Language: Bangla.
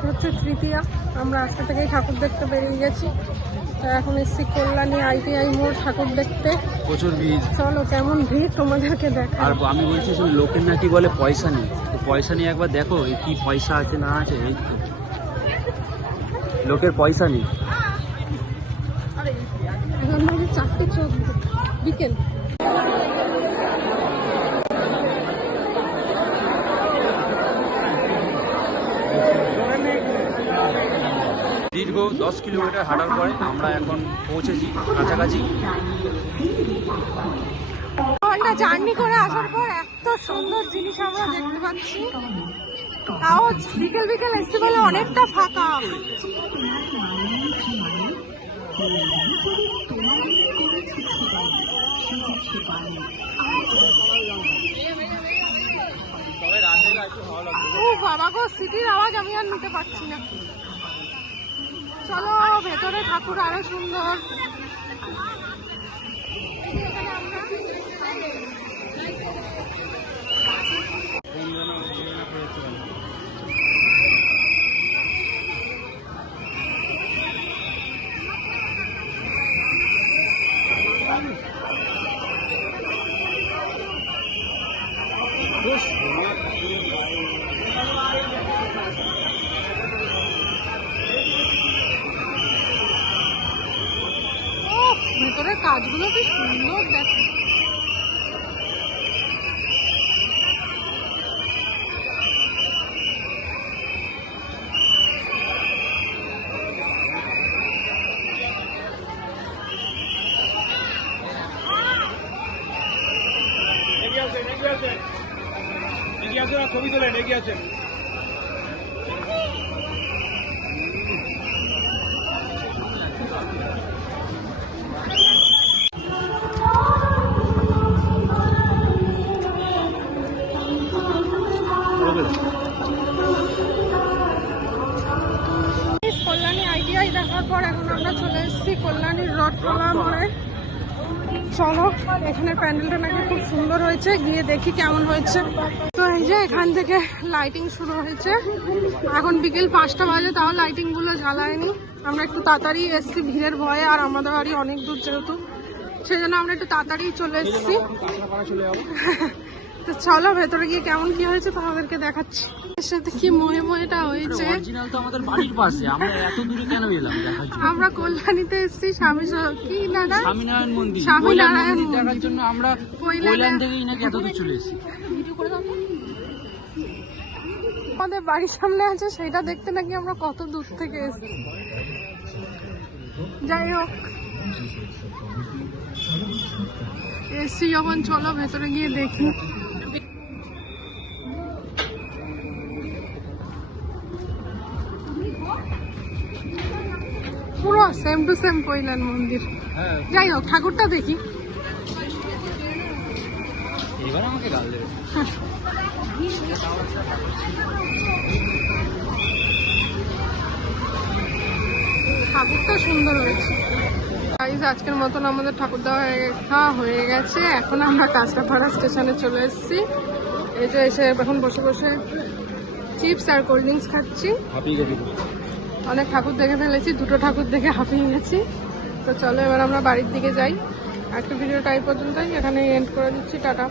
আজকে হচ্ছে তৃতীয়া, আমরা আজকে থেকেই ঠাকুর দেখতে বেরিয়ে গেছি। তো এখন এসছি কল্যাণী ITI মোড় ঠাকুর দেখতে। প্রচুর ভিড়। চলো কেমন ভিড় তোমাদেরকে দেখা। আর আমি বলছি লোকের নাকি বলে পয়সা নেই, তো পয়সা নিয়ে একবার দেখো কি পয়সা আছে না আছে। লোকের পয়সা নেই। এখন বাজে 4:14 বিকেল। দীর্ঘ 10 কিলোমিটার হাঁটার পরে আমরা এখন পৌঁছেছি কাছাকাছি। ঘন্টা জার্নি করে আসার পর এত সুন্দর জিনিস আমরা দেখতে পাচ্ছি। তাও বিকেল বিকেল এসে বলে অনেকটা ফাঁকা। ও বাবা গো, সিটির আওয়াজ আমি আর নিতে পারছি না। চলো ভেতরে ঠাকুর আরো সুন্দর। ভেতরের কাজগুলো কি সুন্দর দেখো। ছবি তোলেন, এগিয়ে আছেন। কল্যাণী ITI দেখার পর এখন আমরা চলে এসেছি কল্যাণীর রথতলা মোড়ে। চলো, এখানে প্যান্ডেলটা নাকি খুব সুন্দর হয়েছে, গিয়ে দেখি কেমন হয়েছে। তো এই যে এখান থেকে লাইটিং শুরু হয়েছে। এখন বিকেল 5টা বাজে, তাও লাইটিং গুলো জ্বালায়নি। আমরা একটু তাড়াতাড়ি এসেছি ভিড়ের ভয়ে, আর আমাদের বাড়ি অনেক দূর যেহেতু, সেই জন্য আমরা একটু তাড়াতাড়ি চলে এসেছি। তো চলো ভেতরে গিয়ে কেমন কি হয়েছে তোমাদেরকে দেখাচ্ছি। এর সাথে কি মহে মহেটা হয়েছে। অরিজিনাল তো আমাদের বাড়ির পাশে, আমরা এত দূরে কেন এলাম দেখার জন্য? আমরা কল্যাণীতে এসেছি স্বামীনারায়ণ মন্দির, স্বামীনারায়ণ দেখার জন্য আমরা কল্যাণ থেকেই নাকি এত দূর চলে এসেছি। আমাদের বাড়ির সামনে আছে, সেটা দেখতে নাকি আমরা কত দূর থেকে এসেছি। যাই হোক, এসছি যখন চলো ভেতরে গিয়ে দেখি। পুরো সেম টু সেম কল্যাণ মন্দির। যাই হোক, ঠাকুরটা দেখি। এবার আমাকে গাল দেবে। ঠাকুরটা সুন্দর হয়েছে। আজকের মতন আমাদের ঠাকুর দেখা হয়ে গেছে। এখন আমরা কাঁচরাপাড়া স্টেশনে চলে এসেছি। এই যে এসে এখন বসে বসে চিপস আর কোল্ড ড্রিঙ্কস খাচ্ছি। অনেক ঠাকুর দেখে ফেলেছি, 2টো ঠাকুর দেখে হাঁপিয়ে গেছি। তো চলো এবার আমরা বাড়ির দিকে যাই। আজকে ভিডিওটা এই পর্যন্তই, এখানে এন্ড করে দিচ্ছি। টাটা।